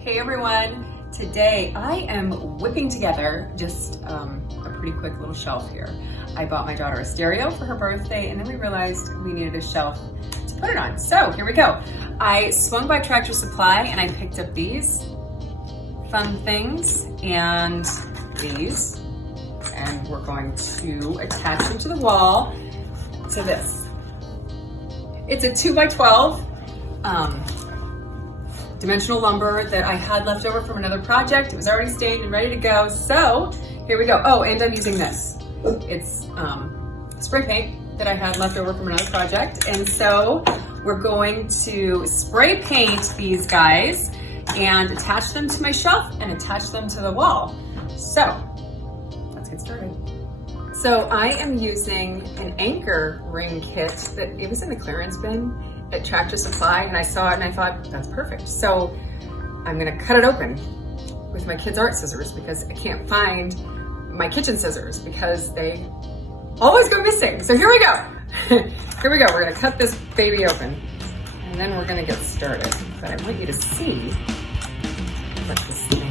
Hey everyone, today I am whipping together just a pretty quick little shelf here. I bought my daughter a stereo for her birthday and then we realized we needed a shelf to put it on. So here we go. I swung by Tractor Supply and I picked up these fun things and these, and we're going to attach them to the wall to this. It's a 2x12 dimensional lumber that I had left over from another project. It was already stained and ready to go. So here we go. Oh, and I'm using this. It's spray paint that I had left over from another project. And so we're going to spray paint these guys and attach them to my shelf and attach them to the wall. So let's get started. So I am using an anchor ring kit that it was in the clearance bin at Tractor Supply, and I saw it and I thought, that's perfect. So I'm gonna cut it open with my kids' art scissors because I can't find my kitchen scissors because they always go missing. So here we go. Here we go. We're gonna cut this baby open and then we're gonna get started. But I want you to see what this thing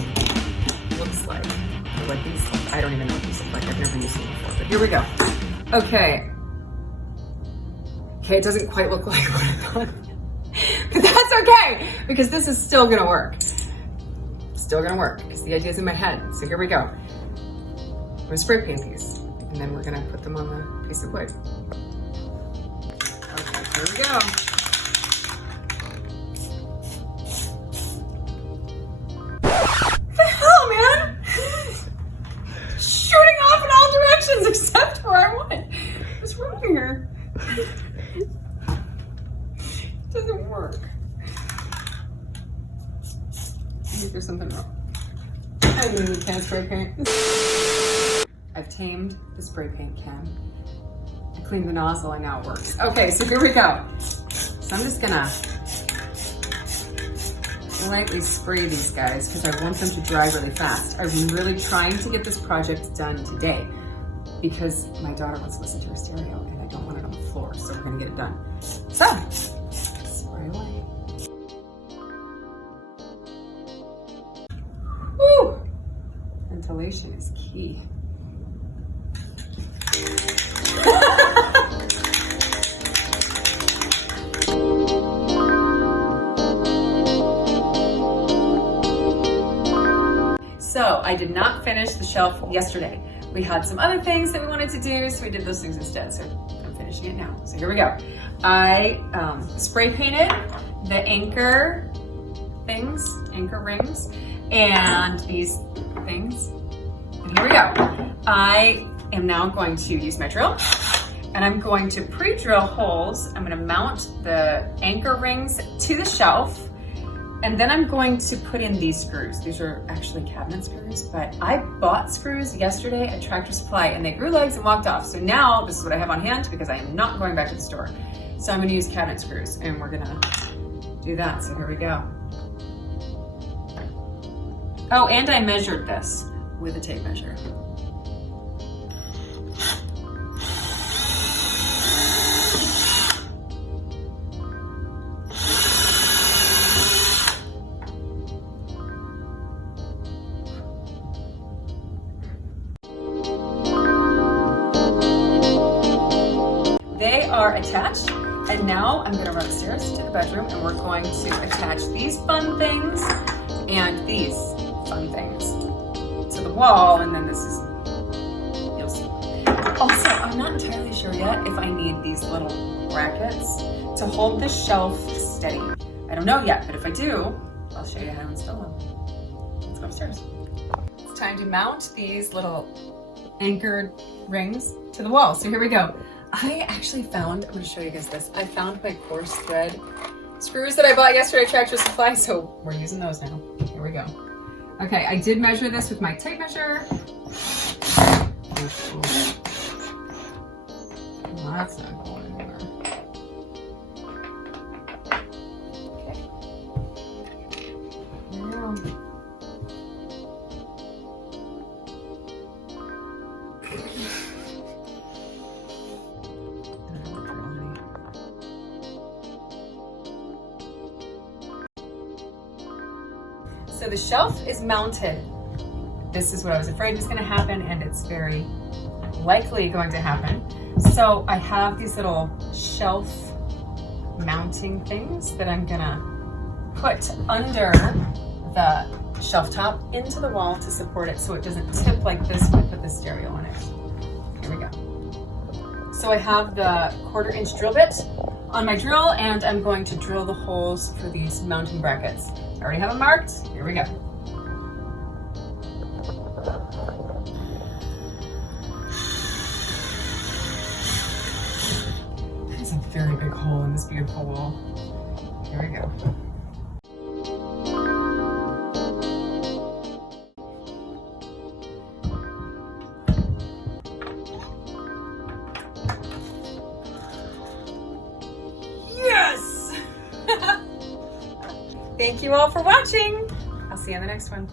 looks like. Or what these look like. I don't even know what these look like. I've never used them before, but here we go. Okay, it doesn't quite look like what I thought, but that's okay because this is still gonna work. Still gonna work because the idea's in my head. So here we go. I'm gonna spray paint these and then we're gonna put them on the piece of wood. Okay, here we go. What the hell, man? Shooting off in all directions except where I want. What's wrong here? Doesn't work. I think there's something wrong. I need a can of spray paint. I've tamed the spray paint can. I cleaned the nozzle and now it works. Okay, so here we go. So I'm just gonna lightly spray these guys because I want them to dry really fast. I'm really trying to get this project done today because my daughter wants to listen to her stereo and I don't want it on the floor, so we're gonna get it done. So, spray away. Woo! Ventilation is key. So, I did not finish the shelf yesterday. We had some other things that we wanted to do, so we did those things instead. So I'm finishing it now. So here we go. I spray painted the anchor things, anchor rings, and these things. And here we go. I am now going to use my drill, and I'm going to pre-drill holes. I'm going to mount the anchor rings to the shelf. And then I'm going to put in these screws. These are actually cabinet screws, but I bought screws yesterday at Tractor Supply and they grew legs and walked off. So now this is what I have on hand because I am not going back to the store. So I'm gonna use cabinet screws and we're gonna do that. So here we go. Oh, and I measured this with a tape measure. They are attached, and now I'm gonna run upstairs to the bedroom and we're going to attach these fun things and these fun things to the wall, and then this is, you'll see. Also, I'm not entirely sure yet if I need these little brackets to hold the shelf steady. I don't know yet, but if I do, I'll show you how to install them. Let's go upstairs. It's time to mount these little anchored rings to the wall. So here we go. I actually found, I'm gonna show you guys this. I found my coarse thread screws that I bought yesterday at Tractor Supply, so we're using those now. Here we go. Okay, I did measure this with my tape measure. Well, that's not going anywhere. Okay. There we go. So the shelf is mounted. This is what I was afraid was gonna happen, and it's very likely going to happen. So I have these little shelf mounting things that I'm gonna put under the shelf top into the wall to support it so it doesn't tip like this when I put the stereo on it. Here we go. So I have the 1/4 inch drill bit on my drill, and I'm going to drill the holes for these mounting brackets. I already have them marked. Here we go. There's a very big hole in this beautiful wall. Here we go. Yes! Thank you all for watching. I'll see you on the next one.